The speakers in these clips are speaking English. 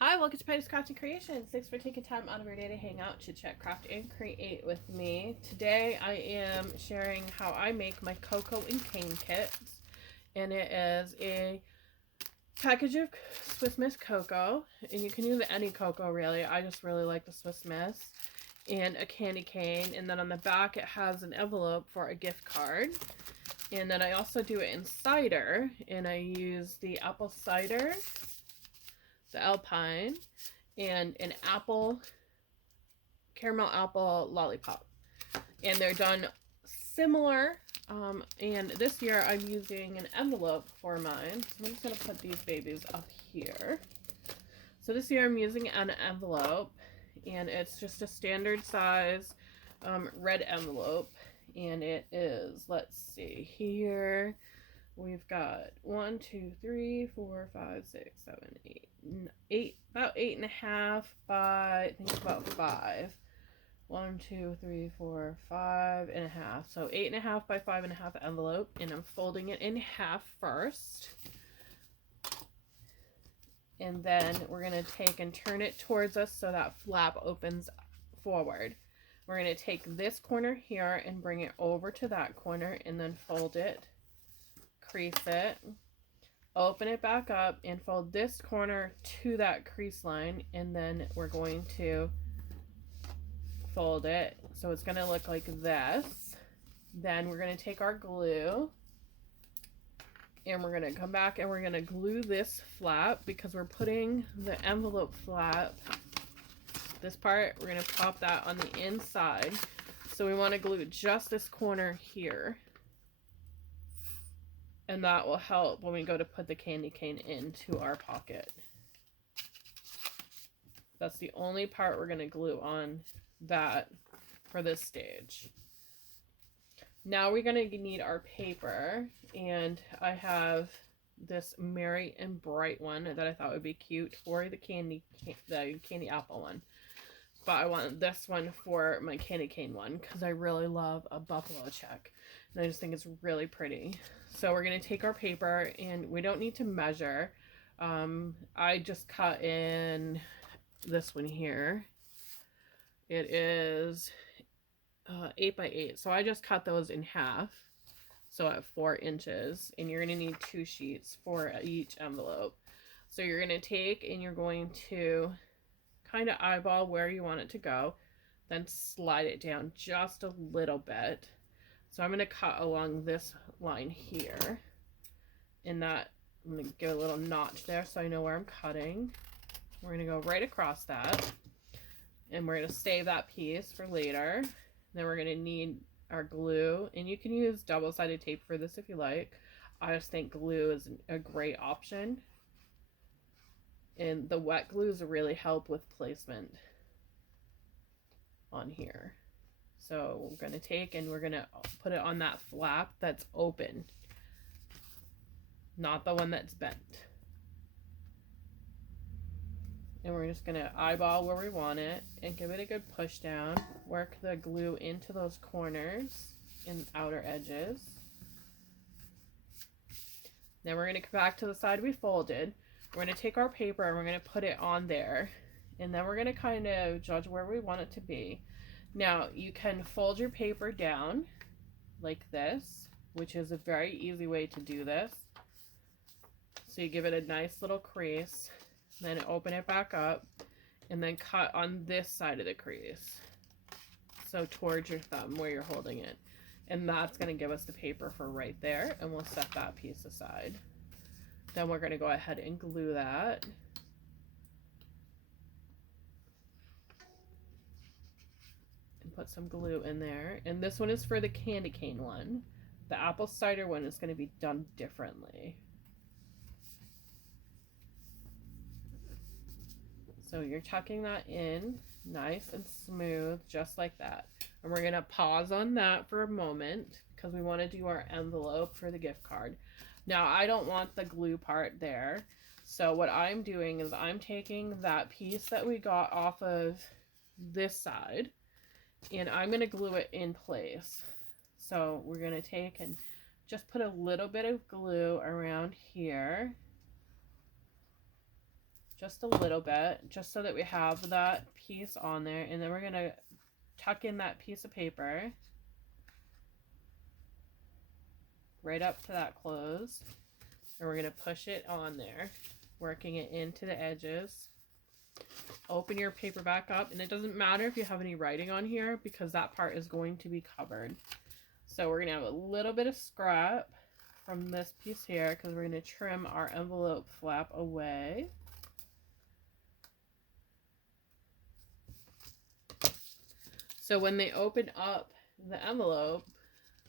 Hi, welcome to Pitus Craft and Creations. Thanks for taking time out of your day to hang out, chit chat, craft, and create with me. Today I am sharing how I make my cocoa and cane kits. And it is a package of Swiss Miss cocoa. And you can use any cocoa really. I just really like the Swiss Miss. And a candy cane. And then on the back it has an envelope for a gift card. And then I also do it in cider. And I use the apple cider, the Alpine, and an caramel apple lollipop. And they're done similar. And this year I'm using an envelope for mine. So I'm just going to put these babies up here. So this year I'm using an envelope, and it's just a standard size red envelope. And it is, let's see here, we've got 1, 2, 3, 4, 5, 6, 7, 8, about 8.5 by, I think it's about 5. 1, 2, 3, 4, 5.5. So 8.5 by 5.5 envelope, and I'm folding it in half first. And then we're gonna take and turn it towards us so that flap opens forward. We're gonna take this corner here and bring it over to that corner, and then fold it, crease it, open it back up, and fold this corner to that crease line, and then we're going to fold it so it's going to look like this. Then we're going to take our glue, and we're going to come back and we're going to glue this flap, because we're putting the envelope flap, this part, we're going to pop that on the inside. So we want to glue just this corner here, and that will help when we go to put the candy cane into our pocket. That's the only part we're going to glue on that for this stage. Now we're going to need our paper, and I have this Merry and Bright one that I thought would be cute for the candy apple one. But I want this one for my candy cane one because I really love a buffalo check, and I just think it's really pretty. So we're going to take our paper, and we don't need to measure. I just cut in this one here. It is 8 by 8, so I just cut those in half, so at 4 inches, and you're going to need 2 sheets for each envelope. So you're going to take and you're going to kind of eyeball where you want it to go, then slide it down just a little bit. So I'm going to cut along this line here, and that I'm going to give a little notch there so I know where I'm cutting. We're going to go right across that, and we're going to save that piece for later. Then we're going to need our glue, and you can use double-sided tape for this if you like. I just think glue is a great option, and the wet glues really help with placement on here. So we're going to take and we're going to put it on that flap that's open, not the one that's bent. And we're just going to eyeball where we want it and give it a good push down. Work the glue into those corners and outer edges. Then we're going to come back to the side we folded. We're going to take our paper and we're going to put it on there. And then we're going to kind of judge where we want it to be. Now, you can fold your paper down like this, which is a very easy way to do this. So you give it a nice little crease. Then open it back up, and then cut on this side of the crease, so towards your thumb where you're holding it, and that's going to give us the paper for right there, and we'll set that piece aside. Then we're going to go ahead and glue that, and put some glue in there. And this one is for the candy cane one. The apple cider one is going to be done differently. So you're tucking that in nice and smooth, just like that. And we're going to pause on that for a moment because we want to do our envelope for the gift card. Now, I don't want the glue part there. So what I'm doing is I'm taking that piece that we got off of this side, and I'm going to glue it in place. So we're going to take and just put a little bit of glue around here. just a little bit, just so that we have that piece on there. And then we're going to tuck in that piece of paper right up to that close. And we're going to push it on there, working it into the edges. Open your paper back up, and it doesn't matter if you have any writing on here because that part is going to be covered. So we're going to have a little bit of scrap from this piece here because we're going to trim our envelope flap away. So when they open up the envelope,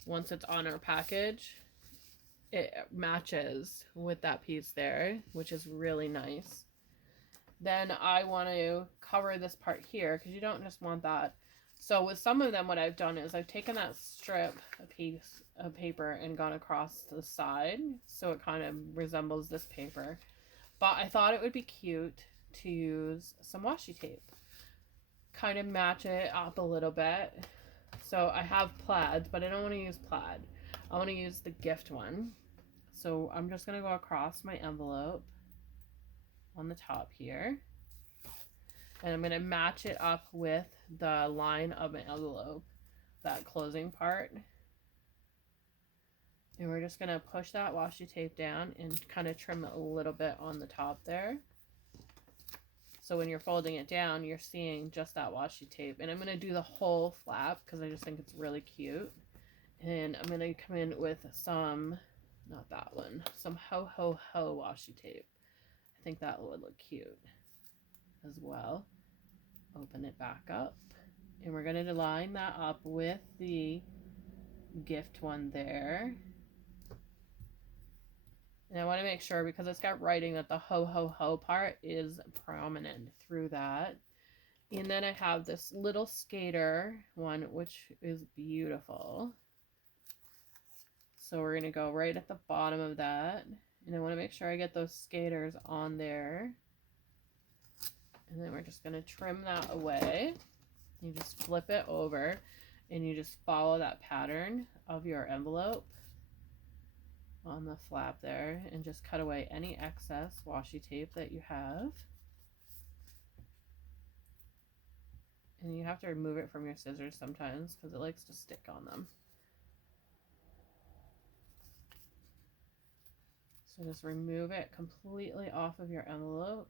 once it's on our package, it matches with that piece there, which is really nice. Then I want to cover this part here because you don't just want that. So with some of them, what I've done is I've taken that strip, a piece of paper, and gone across the side so it kind of resembles this paper. But I thought it would be cute to use some washi tape, kind of match it up a little bit. So I have plaids, but I don't want to use plaid. I want to use the gift one. So I'm just going to go across my envelope on the top here, and I'm going to match it up with the line of my envelope, that closing part, and we're just going to push that washi tape down and kind of trim it a little bit on the top there. So when you're folding it down, you're seeing just that washi tape. And I'm going to do the whole flap because I just think it's really cute. And I'm going to come in with some, not that one, some Ho Ho Ho washi tape. I think that would look cute as well. Open it back up, and we're going to line that up with the gift one there. And I want to make sure, because it's got writing, that the Ho Ho Ho part is prominent through that. And then I have this little skater one, which is beautiful. So we're going to go right at the bottom of that. And I want to make sure I get those skaters on there. And then we're just going to trim that away. You just flip it over and you just follow that pattern of your envelope on the flap there and just cut away any excess washi tape that you have. And you have to remove it from your scissors sometimes because it likes to stick on them. So just remove it completely off of your envelope.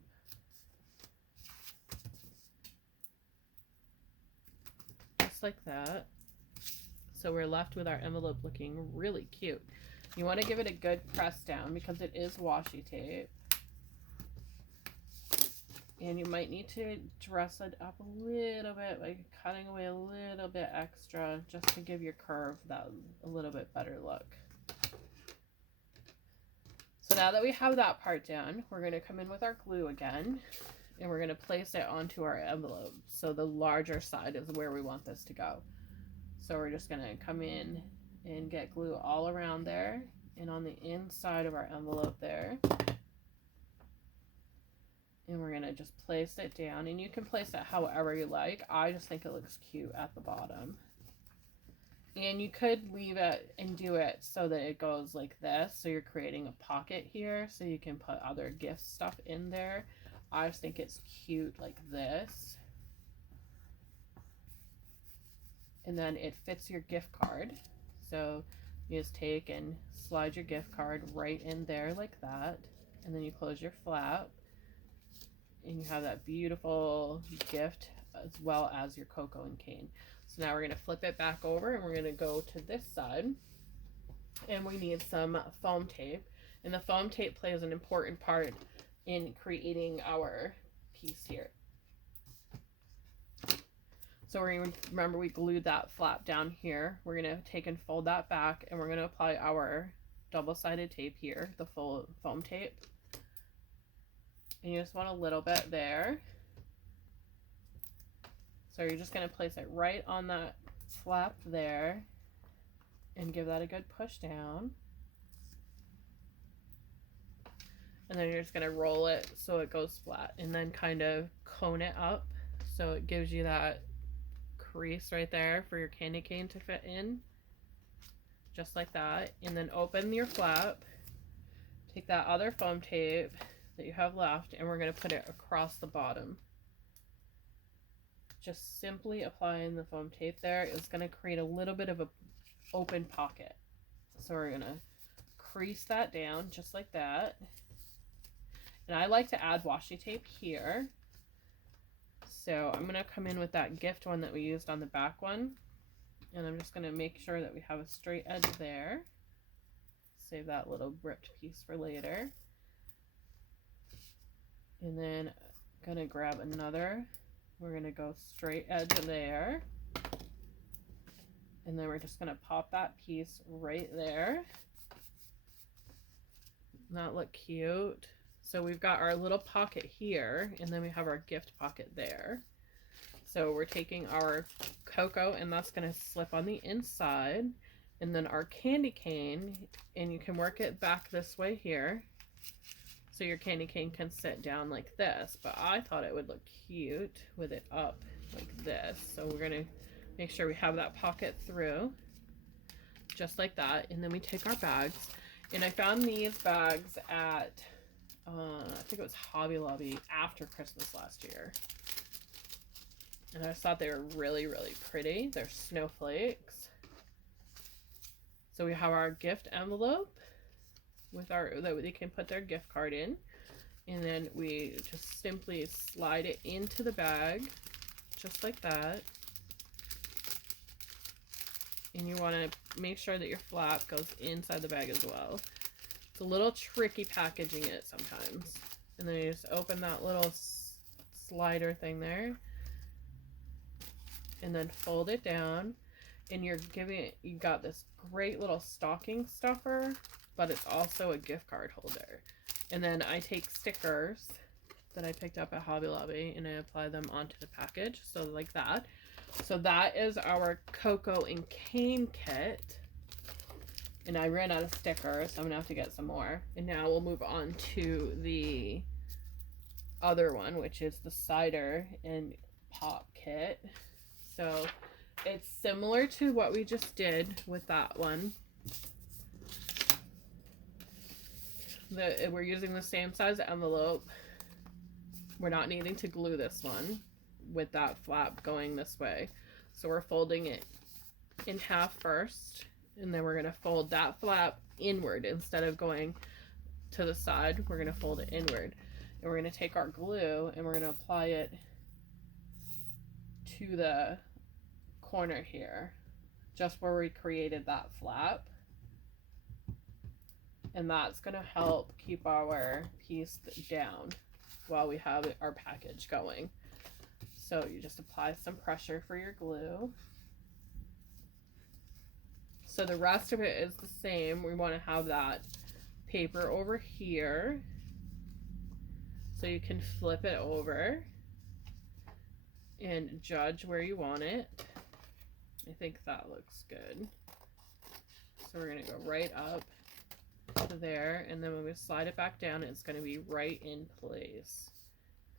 Just like that. So we're left with our envelope looking really cute. You want to give it a good press down because it is washi tape. And you might need to dress it up a little bit, like cutting away a little bit extra just to give your curve that a little bit better look. So now that we have that part down, we're going to come in with our glue again, and we're going to place it onto our envelope. So the larger side is where we want this to go. So we're just going to come in and get glue all around there and on the inside of our envelope there. And we're going to just place it down, and you can place it however you like. I just think it looks cute at the bottom. And you could leave it and do it so that it goes like this. So you're creating a pocket here so you can put other gift stuff in there. I just think it's cute like this. And then it fits your gift card. So you just take and slide your gift card right in there like that. And then you close your flap. And you have that beautiful gift as well as your cocoa and cane. So now we're going to flip it back over and we're going to go to this side. And we need some foam tape. And the foam tape plays an important part in creating our piece here. So we're going to remember we glued that flap down here. We're going to take and fold that back, and we're going to apply our double-sided tape here, the full foam tape. And you just want a little bit there. So you're just going to place it right on that flap there and give that a good push down. And then you're just going to roll it so it goes flat and then kind of cone it up so it gives you that crease right there for your candy cane to fit in. Just like that. And then open your flap. Take that other foam tape that you have left, and we're going to put it across the bottom. Just simply applying the foam tape there is going to create a little bit of an open pocket. So we're going to crease that down just like that. And I like to add washi tape here. So I'm going to come in with that gift one that we used on the back one. And I'm just going to make sure that we have a straight edge there. Save that little ripped piece for later. And then I'm going to grab another. We're going to go straight edge there. And then we're just going to pop that piece right there. That look cute. So we've got our little pocket here, and then we have our gift pocket there. So we're taking our cocoa, and that's going to slip on the inside. And then our candy cane, and you can work it back this way here. So your candy cane can sit down like this. But I thought it would look cute with it up like this. So we're going to make sure we have that pocket through. Just like that. And then we take our bags. And I found these bags at, I think it was Hobby Lobby after Christmas last year. And I just thought they were really, really pretty. They're snowflakes. So we have our gift envelope with our, that they can put their gift card in. And then we just simply slide it into the bag, just like that. And you want to make sure that your flap goes inside the bag as well. It's a little tricky packaging it sometimes. And then you just open that little slider thing there. And then fold it down. And you're giving it, you got this great little stocking stuffer, but it's also a gift card holder. And then I take stickers that I picked up at Hobby Lobby and I apply them onto the package. So like that. So that is our cocoa and cane kit. And I ran out of stickers, so I'm gonna have to get some more. And now we'll move on to the other one, which is the cider and pop kit. So it's similar to what we just did with that one. We're using the same size envelope. We're not needing to glue this one with that flap going this way. So we're folding it in half first, and then we're going to fold that flap inward instead of going to the side. We're going to fold it inward. And we're going to take our glue and we're going to apply it to the corner here, just where we created that flap. And that's going to help keep our piece down while we have our package going. So you just apply some pressure for your glue. So the rest of it is the same. We want to have that paper over here. So you can flip it over and judge where you want it. I think that looks good. So we're going to go right up to there, and then when we slide it back down, it's going to be right in place.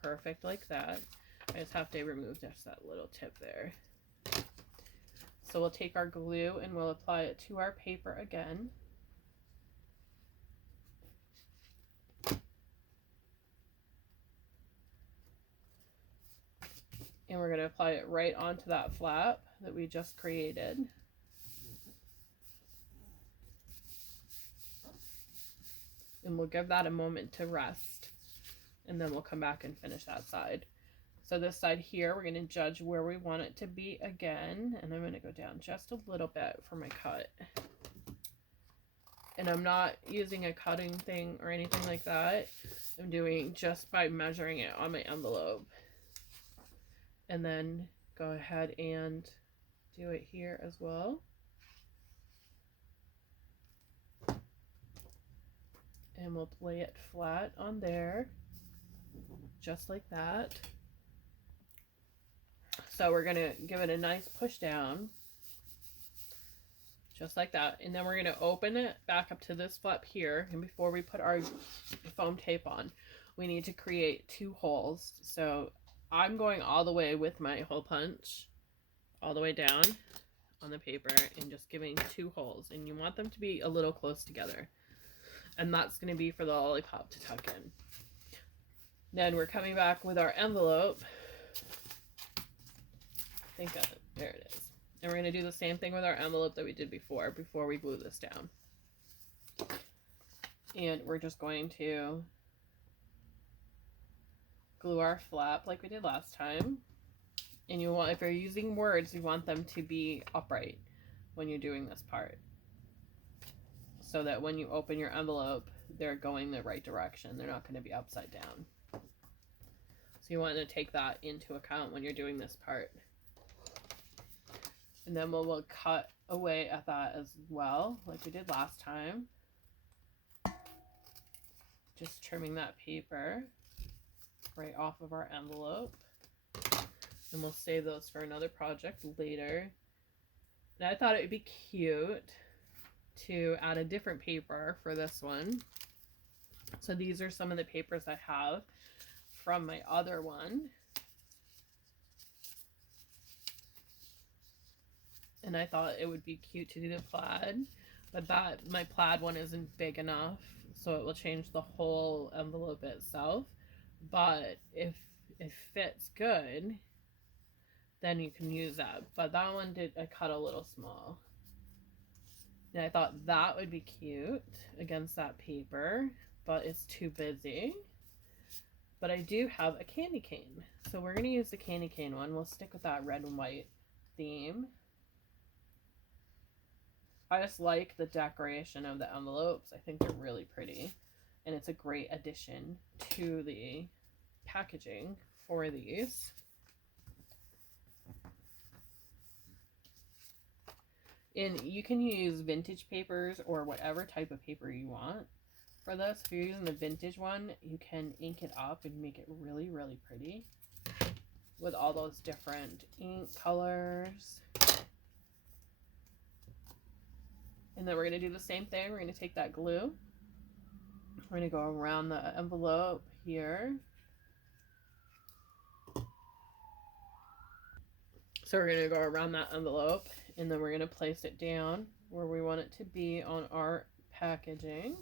Perfect like that. I just have to remove just that little tip there. So we'll take our glue and we'll apply it to our paper again. And we're going to apply it right onto that flap that we just created. And we'll give that a moment to rest. And then we'll come back and finish that side. So this side here, we're going to judge where we want it to be again. And I'm going to go down just a little bit for my cut. And I'm not using a cutting thing or anything like that. I'm doing just by measuring it on my envelope. And then go ahead and do it here as well. And we'll lay it flat on there, just like that. So we're gonna give it a nice push down, just like that. And then we're gonna open it back up to this flap here. And before we put our foam tape on, we need to create 2 holes. So I'm going all the way with my hole punch, all the way down on the paper, and just giving 2 holes. And you want them to be a little close together. And that's going to be for the lollipop to tuck in. Then we're coming back with our envelope. I think there it is. And we're going to do the same thing with our envelope that we did before we glue this down. And we're just going to glue our flap like we did last time. And you want, if you're using words, you want them to be upright when you're doing this part, so that when you open your envelope, they're going the right direction. They're not going to be upside down. So you want to take that into account when you're doing this part. And then we'll cut away at that as well, like we did last time. Just trimming that paper right off of our envelope. And we'll save those for another project later. And I thought it would be cute to add a different paper for this one. So these are some of the papers I have from my other one. And I thought it would be cute to do the plaid, but my plaid one isn't big enough, so it will change the whole envelope itself. But if it fits good, then you can use that. But that one I cut a little small. And I thought that would be cute against that paper, but it's too busy. But I do have a candy cane, so we're going to use the candy cane one. We'll stick with that red and white theme. I just like the decoration of the envelopes. I think they're really pretty. And it's a great addition to the packaging for these. And you can use vintage papers or whatever type of paper you want for this. If you're using the vintage one, you can ink it up and make it really, really pretty with all those different ink colors. And then we're going to do the same thing. We're going to take that glue. We're going to go around the envelope here. So we're going to go around that envelope, and then we're going to place it down where we want it to be on our packaging.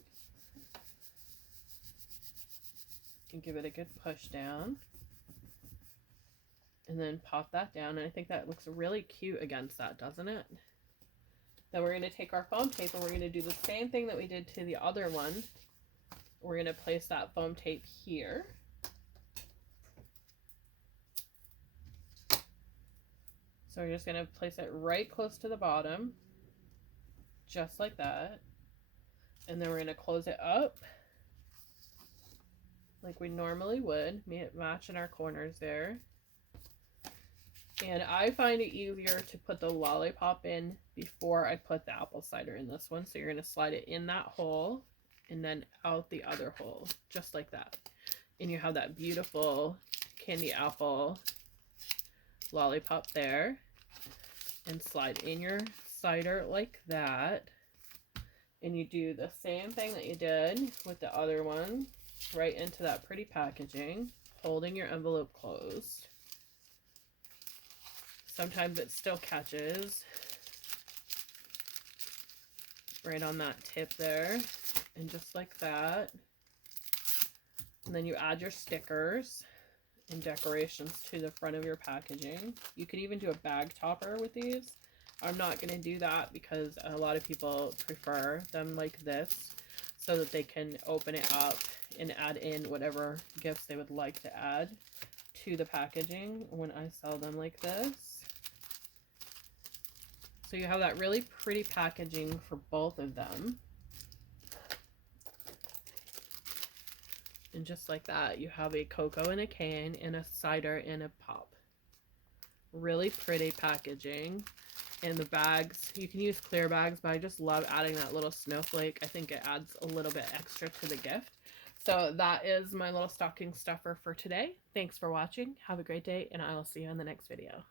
And give it a good push down. And then pop that down. And I think that looks really cute against that, doesn't it? Then we're going to take our foam tape and we're going to do the same thing that we did to the other one. We're going to place that foam tape here. So we're just going to place it right close to the bottom, just like that. And then we're going to close it up like we normally would, matching our corners there. And I find it easier to put the lollipop in before I put the apple cider in this one. So you're going to slide it in that hole and then out the other hole, just like that. And you have that beautiful candy apple lollipop there. And slide in your cider like that. And you do the same thing that you did with the other one, right into that pretty packaging, holding your envelope closed. Sometimes it still catches right on that tip there, and just like that. And then you add your stickers and decorations to the front of your packaging. You could even do a bag topper with these. I'm not going to do that because a lot of people prefer them like this, so that they can open it up and add in whatever gifts they would like to add to the packaging when I sell them like this. So you have that really pretty packaging for both of them. And just like that, you have a cocoa and a cane and a cider and a pop. Really pretty packaging. And the bags, you can use clear bags, but I just love adding that little snowflake. I think it adds a little bit extra to the gift. So that is my little stocking stuffer for today. Thanks for watching. Have a great day, and I will see you in the next video.